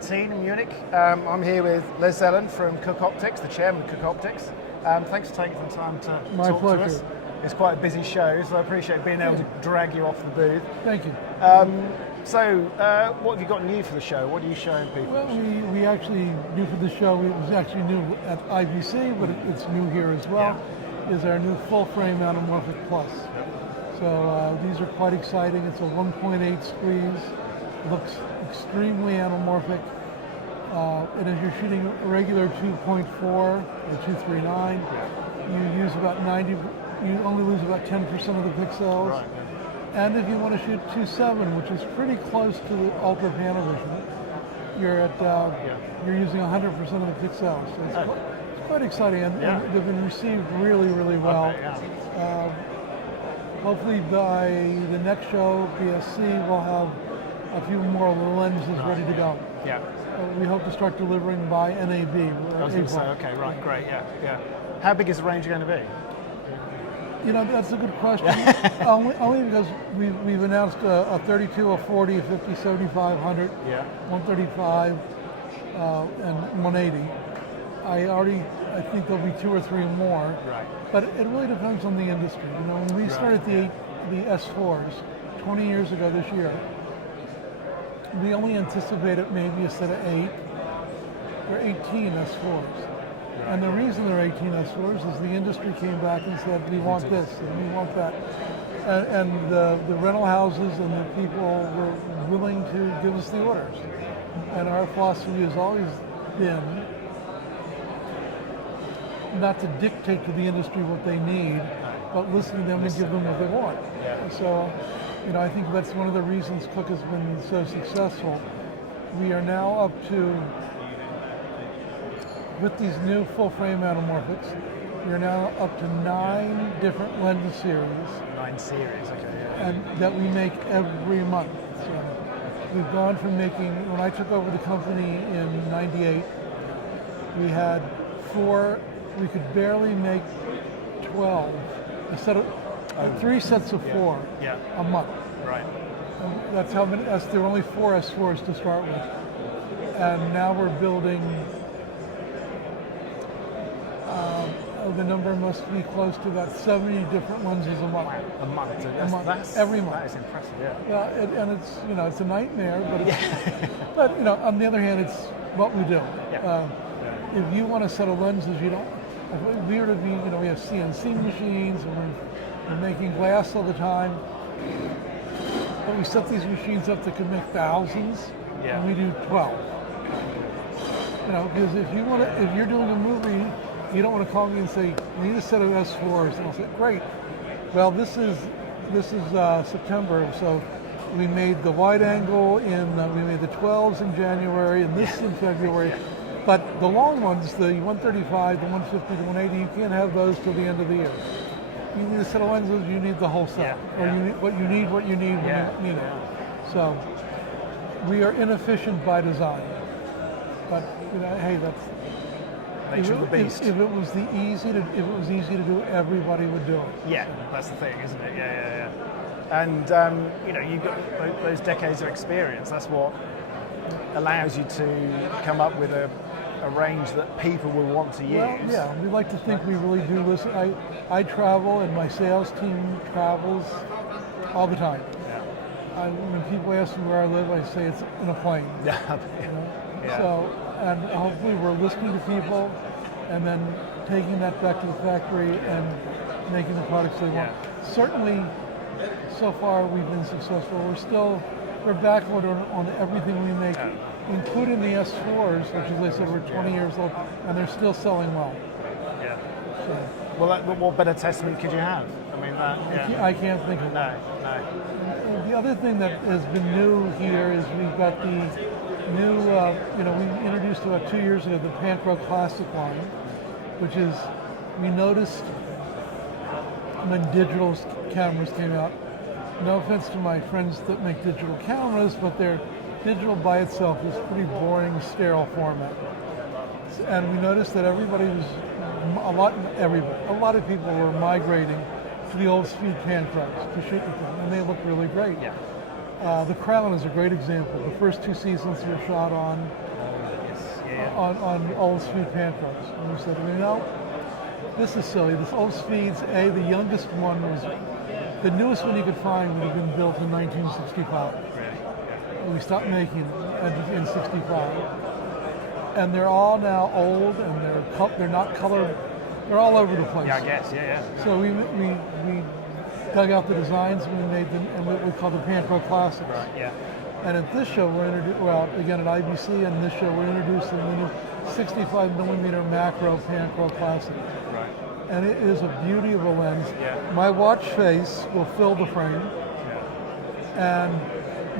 2018 in Munich. I'm here with Les Zellan from Cooke Optics, the chairman of Cooke Optics. Thanks for taking the time to talk to us. It's quite a busy show, so I appreciate being able to drag you off the booth. Thank you. What have you got new for the show? What are you showing people? Well, we actually new for the show. It was actually new at IBC, but it's new here as well. Yeah. Is our new full-frame anamorphic plus. So these are quite exciting. It's a 1.8 squeeze. Looks extremely anamorphic. And as you're shooting a regular 2.4 or 239, you use about 90. You only lose about 10% of the pixels. Right. And if you want to shoot 2.7, which is pretty close to the ultra panavision, you're at you're using 100% of the pixels. So it's quite exciting, and they've been received really, really well. Okay, hopefully by the next show, BSC, we'll have a few more lenses ready to go. Yeah. We hope to start delivering by NAB. I was going to say, okay, right, great, yeah. How big is the range going to be? You know, that's a good question. only because we've announced a 32, a 40, a 50, 75, 100, 135, and 180. I think there'll be 2 or 3 more. Right. But it really depends on the industry. You know, when we started the S4s 20 years ago this year, we only anticipated maybe a set of 8 or 18 S4s. And the reason there are 18 S4s is the industry came back and said, we want this and we want that. And the rental houses and the people were willing to give us the orders. And our philosophy has always been not to dictate to the industry what they need, but listen to them and give them what they want. Yeah. So, you know, I think that's one of the reasons Cooke has been so successful. We are now up to, with these new full-frame anamorphics, we're now up to 9 different lens series. 9 series, okay. Yeah. And that we make every month. So we've gone from making, when I took over the company in '98, we had 4, we could barely make 12, instead of 3 sets of 4 a month. Right. And that's how many, there were only 4 S4s to start with. And now we're building, the number must be close to about 70 different lenses a month. A month. Every month. That is impressive. Yeah. And it's, you know, it's a nightmare, but but you know, on the other hand, it's what we do. If you want a set of lenses, you don't. If we were to be, you know, we have CNC machines and we're making glass all the time, but we set these machines up that can make thousands, and we do 12. You know, because if you're doing a movie, you don't want to call me and say, we need a set of S4s. And I'll say, great. Well, this is September, so we made the wide angle we made the 12s in January and this in February. But the long ones, the 135, the 150, the 180, you can't have those till the end of the year. You need a set of lenses, you need the whole set. Or you need what you need when you need it. So we are inefficient by design. But you know, hey, that's nature of the beast. If it was easy to do, everybody would do it. Yeah, that's the thing, isn't it? Yeah. And you know, you've got those decades of experience. That's what allows you to come up with a range that people will want to use. Well, yeah, we like to think we really do listen. I travel, and my sales team travels all the time. Yeah. When people ask me where I live, I say it's in a plane. Yeah. You know? So, and hopefully we're listening to people and then taking that back to the factory and making the products they want. Certainly, so far we've been successful. We're backward on everything we make, including the S4s, which, as I said, we're 20 years old, and they're still selling well. Yeah. So, well, what better testament could you have? I mean, I can't think of it. No. The other thing that has been new here is we've got the new, we introduced about 2 years ago the Panchro Classic line, which is, we noticed when digital cameras came out, no offense to my friends that make digital cameras, but their digital by itself is pretty boring, sterile format. And we noticed that a lot of people were migrating to the old speed Panchros to shoot with them, and they look really great. Yeah. The Crown is a great example. The first 2 seasons were shot on on old speed Pancros. And we said, this is silly. This old speed's the youngest one was, the newest one you could find would have been built in 1965. And we stopped making it in 65. And they're all now old, and they're not colored. They're all over the place. Yeah, I guess. So we dug out the designs and we made them, and what we call the Pancro Classics. Right. Yeah. And at this show, again at IBC, and this show we're introducing the new 65 millimeter macro Pancro Classic. Right. And it is a beauty of a lens. Yeah. My watch face will fill the frame. Yeah. And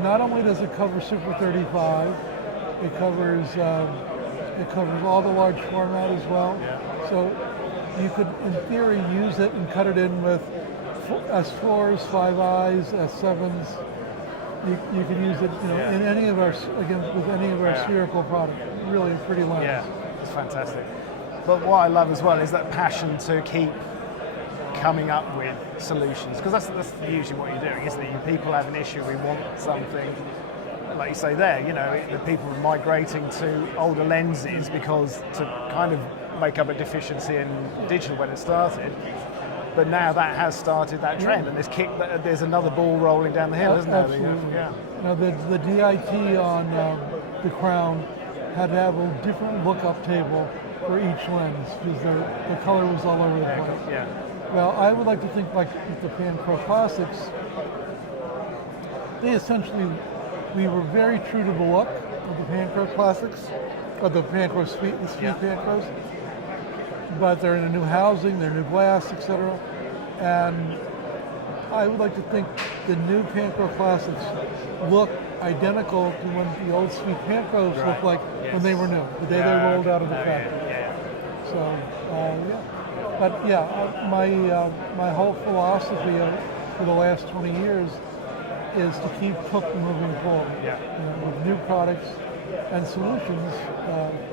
not only does it cover Super 35, it covers all the large format as well. Yeah. So you could, in theory, use it and cut it in with S4s, 5Is, S7s. You can use it, in any of our with any of our spherical product. Really a pretty lens. Yeah, it's fantastic. But what I love as well is that passion to keep coming up with solutions, because that's usually what you're doing, isn't it? People have an issue, we want something. Like you say there, the people are migrating to older lenses because to kind of make up a deficiency in digital when it started. But now that has started that trend, and there's another ball rolling down the hill, isn't there? Absolutely. Yeah. Now the DIT on the Crown had to have a different lookup table for each lens because the color was all over the place. Yeah. Well, I would like to think like with the Pancro Classics, we were very true to the look of the Pancro Classics, or the Pancro Speed Pancros. But they're in a new housing, they're new glass, etc. And I would like to think the new Pancro Classics look identical to when the old Speed Pancros looked like when they were new, the day they rolled out of the factory. So, But my whole philosophy for the last 20 years is to keep Cooke moving forward with new products and solutions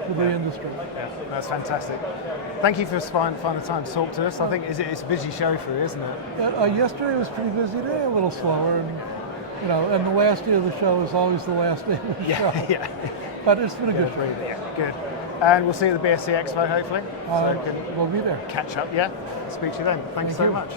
for the industry. Yeah, that's fantastic. Thank you for finding the time to talk to us. I think it's a busy show for you, isn't it? Yesterday was pretty busy. Today a little slower, and the last day of the show is always the last day of the show. Yeah. But it's been a good trip. Yeah, good. And we'll see you at the BSC Expo, hopefully. We'll be there. Catch up, yeah. Speak to you then. Thanks so much.